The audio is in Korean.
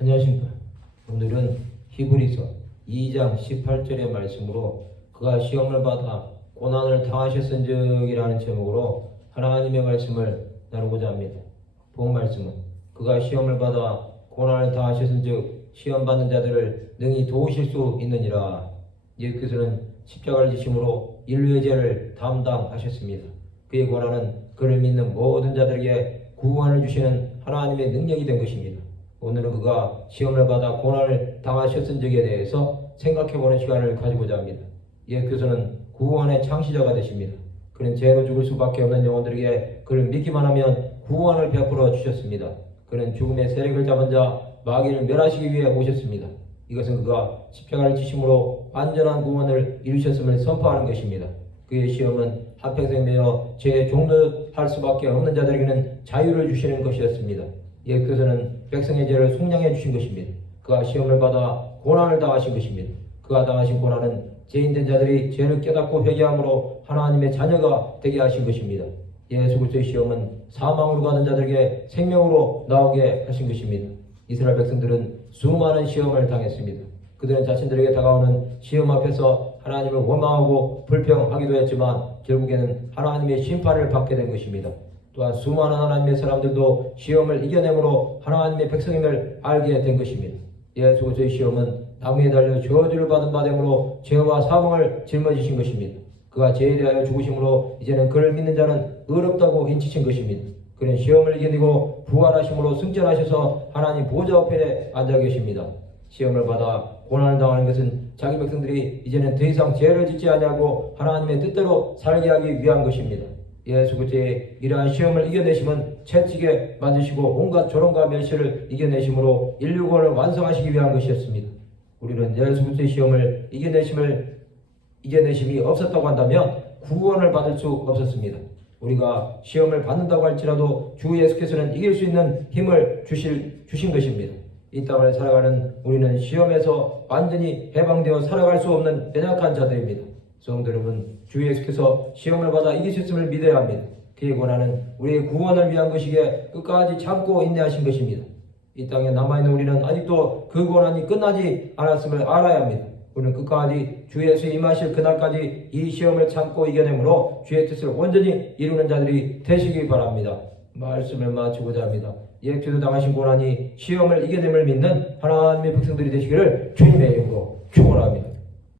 안녕하십니까. 오늘은 히브리서 2장 18절의 말씀으로 그가 시험을 받아 고난을 당하셨은적이라는 제목으로 하나님의 말씀을 나누고자 합니다. 본 말씀은 그가 시험을 받아 고난을 당하셨은즉 시험 받는 자들을 능히 도우실 수 있느니라. 예수께서는 십자가를 지심으로 인류의 죄를 담당하셨습니다. 그의 고난은 그를 믿는 모든 자들에게 구원을 주시는 하나님의 능력이 된 것입니다. 오늘은 그가 시험을 받아 고난을 당하셨은 적에 대해서 생각해보는 시간을 가지고자 합니다. 예수께서는 구원의 창시자가 되십니다. 그는 죄로 죽을 수밖에 없는 영혼들에게 그를 믿기만 하면 구원을 베풀어 주셨습니다. 그는 죽음의 세력을 잡은 자 마귀를 멸하시기 위해 오셨습니다. 이것은 그가 십자가를 지심으로 완전한 구원을 이루셨음을 선포하는 것입니다. 그의 시험은 한평생 매어 죄에 종노할 수밖에 없는 자들에게는 자유를 주시는 것이었습니다. 예수께서는 백성의 죄를 속량해 주신 것입니다. 그가 시험을 받아 고난을 당하신 것입니다. 그가 당하신 고난은 죄인된 자들이 죄를 깨닫고 회개함으로 하나님의 자녀가 되게 하신 것입니다. 예수 그리스도의 시험은 사망으로 가는 자들에게 생명으로 나오게 하신 것입니다. 이스라엘 백성들은 수많은 시험을 당했습니다. 그들은 자신들에게 다가오는 시험 앞에서 하나님을 원망하고 불평하기도 했지만 결국에는 하나님의 심판을 받게 된 것입니다. 또한 수많은 하나님의 사람들도 시험을 이겨내므로 하나님의 백성임을 알게 된 것입니다. 예수 그리스도의 시험은 나무에 달려 저주를 받은 바됨으로 죄와 사망을 짊어지신 것입니다. 그가 죄에 대하여 죽으심으로 이제는 그를 믿는 자는 의롭다고 인치신 것입니다. 그는 시험을 이겨내고 부활하심으로 승천하셔서 하나님 보좌 우편에 앉아 계십니다. 시험을 받아 고난을 당하는 것은 자기 백성들이 이제는 더 이상 죄를 짓지 아니하고 하나님의 뜻대로 살게 하기 위한 것입니다. 예수 그리스도의 이러한 시험을 이겨내심은 채찍에 맞으시고 온갖 조롱과 멸시를 이겨내심으로 인류권을 완성하시기 위한 것이었습니다. 우리는 예수 그리스도의 시험을 이겨내심을 이겨내심이 없었다고 한다면 구원을 받을 수 없었습니다. 우리가 시험을 받는다고 할지라도 주 예수께서는 이길 수 있는 힘을 주실 주신 것입니다. 이 땅을 살아가는 우리는 시험에서 완전히 해방되어 살아갈 수 없는 연약한 자들입니다. 성도 여러분, 주 예수께서 시험을 받아 이기셨음을 믿어야 합니다. 그의 권한은 우리의 구원을 위한 것이기에 끝까지 참고 인내하신 것입니다. 이 땅에 남아있는 우리는 아직도 그 권한이 끝나지 않았음을 알아야 합니다. 우리는 끝까지 주 예수 임하실 그날까지 이 시험을 참고 이겨내므로 주의 뜻을 온전히 이루는 자들이 되시기 바랍니다. 말씀을 마치고자 합니다. 예수도 당하신 고난이 시험을 이겨냄을 믿는 하나님의 백성들이 되시기를 주님의 이름으로 축원합니다.